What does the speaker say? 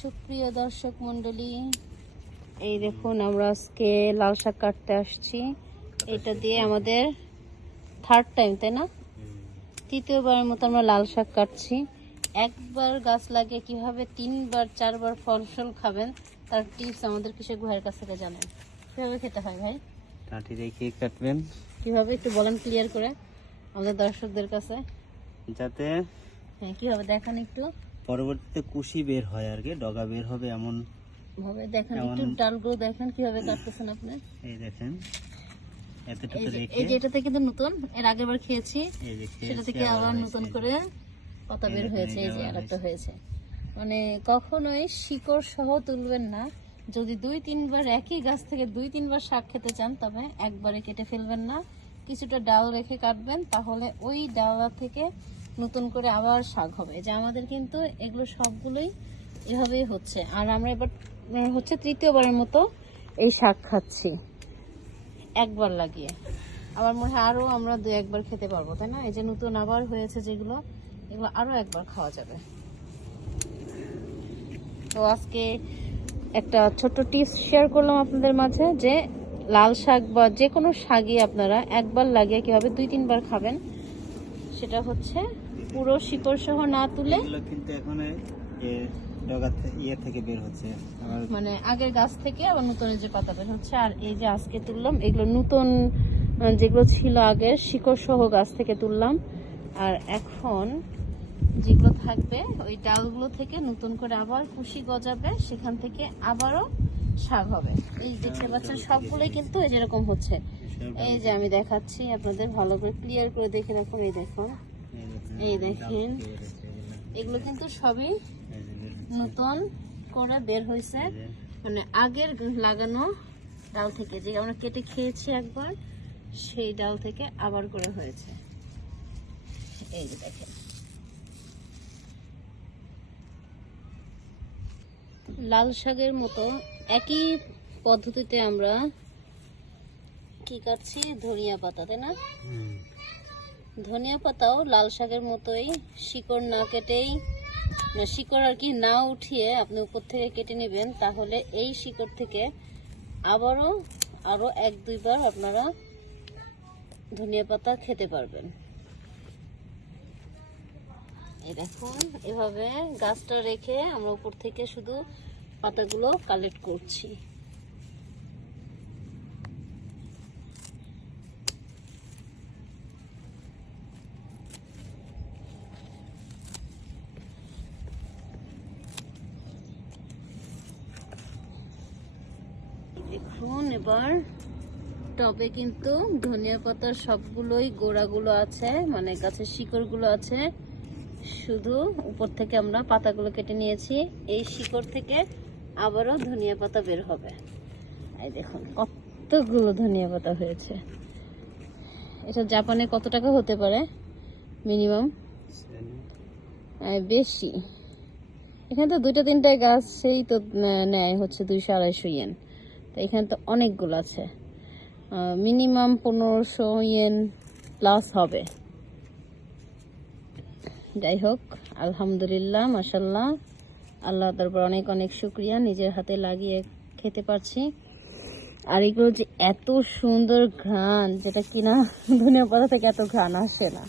সুপ্রিয় দর্শক মন্ডলী, এই দেখুন আমরা আজকে লাল শাক কাটতে আসছি। এটা দিয়ে আমাদের থার্ড টাইম, তাই না? তৃতীয়বারের মতো আমরা লাল শাক কাটছি। একবার গাছ লাগিয়ে কিভাবে 3বার 4বার ফসল খাবেন তার টিপস আমাদের কৃষক ভাইয়ের কাছ থেকে জানেন। কিভাবে খেতে হয় ভাই? কাঠি রেখে কাটবেন। কিভাবে একটু বলেন ক্লিয়ার করে আমাদের দর্শকদের কাছে, যাতে হ্যাঁ কিভাবে দেখান একটু। পরবর্তীতে কুশি বের হয় আর কি, ডগা বের হবে এমন ভাবে দেখেন, একটু ডালগুলো দেখেন কিভাবে কাটতেছেন আপনি। এই দেখেন এতটুকু রেখে, এই যে এটাতে কিন্তু নতুন, এর আগের বার খেয়েছি, এই যে সেটা থেকে আবার নতুন করে পাতা বের হয়েছে। এই যে আরেকটা হয়েছে। মানে কখনোই শিকড় সহ তুলবেন না। যদি 2-3বার একই গাছ থেকে 2-3বার শাক খেতে চান তবে একবারে কেটে ফেলবেন না, কিছুটা ডাল রেখে কাটবেন, তাহলে ওই ডালা থেকে নতুন করে আবার শাক হবে। যে আমাদের কিন্তু এগুলো সবগুলোই এভাবেই হচ্ছে। আর আমরা এবার হচ্ছে তৃতীয়বারের মতো এই শাক খাচ্ছি একবার লাগিয়ে। আমার মনে হয় আরো আমরা 2-1বার খেতে পারবো, তাই না? এই যে নতুন আবার হয়েছে যেগুলো, এগুলো আরো একবার খাওয়া যাবে। তো আজকে একটা ছোট্ট টিপস শেয়ার করলাম আপনাদের মাঝে, যে লাল শাক বা যে কোনো শাকই আপনারা একবার লাগিয়ে কিভাবে 2-3বার খাবেন। সেটা হচ্ছে পুরো শিকড় সহ না তুলে, এগুলো কিন্তু এখন এই ডগা থেকে বের হচ্ছে, মানে আগের গাছ থেকে আবার নতুন যে পাতা বের হচ্ছে। আর এই যে আজকে তুললাম এগুলো নতুন, যেগুলো ছিল আগের শিকড় সহ গাছ থেকে তুললাম। আর এখন যেগুলো থাকবে ওই ডালগুলো থেকে নতুন করে আবার কুশি গজাবে, সেখান থেকে আবারও শাক হবে। এই দেখতে পাচ্ছেন সবগুলোই কিন্তু এই যেরকম হচ্ছে। এই যে আমি দেখাচ্ছি আপনাদের, ভালো করে ক্লিয়ার করে দেখে রাখুন। এই দেখুন, এই দেখেন, এগুলো কিন্তু সবই নতুন করে বের হয়েছে, মানে আগের লাগানো ডাল থেকে, যে আমরা কেটে খেয়েছি একবার, সেই ডাল থেকে আবার করে হয়েছে। এই যে দেখেন, লাল শাকের মতো একই পদ্ধতিতে আমরা কি কাটছি, ধনিয়া পাতা, তাই না? ধনিয়া পাতাও লাল শাকের মতোই শিকড় না কেটেই, শিকড় আর কি না উঠিয়ে আপনি উপর থেকে কেটে নেবেন, তাহলে এই শিকড় থেকে আবারও আরো 1-2বার আপনারা ধনিয়া পাতা খেতে পারবেন। এই দেখুন, এভাবে গাছটা রেখে আমরা উপর থেকে শুধু পাতাগুলো কালেক্ট করছি। দেখুন এবার টবে কিন্তু ধনিয়া পাতার সবগুলোই গোড়াগুলো আছে, মানে গাছের শিকড়গুলো আছে, শুধু উপর থেকে আমরা পাতাগুলো কেটে নিয়েছি। এই শিকড় থেকে আবারও ধনিয়া পাতা বের হবে। এই দেখুন কতগুলো ধনিয়া পাতা হয়েছে। এটা জাপানে কত টাকা হতে পারে মিনিমাম? বেশি। এখানে তো 2-3টা গাছ সেই তো নেয় হচ্ছে 200-250 ইয়েন। তো এখানে তো অনেকগুলো আছে, মিনিমাম 1500 ইয়েন প্লাস হবে। যাই হোক, আলহামদুলিল্লাহ, মাশাল্লাহ, আল্লাহ দরবার অনেক অনেক শুকরিয়া, নিজের হাতে লাগিয়ে খেতে পারছি। আর এগুলো যে এত সুন্দর ঘ্রাণ, যেটা কিনা ধনিয়া পাতা থেকে এত ঘ্রাণ আসে না।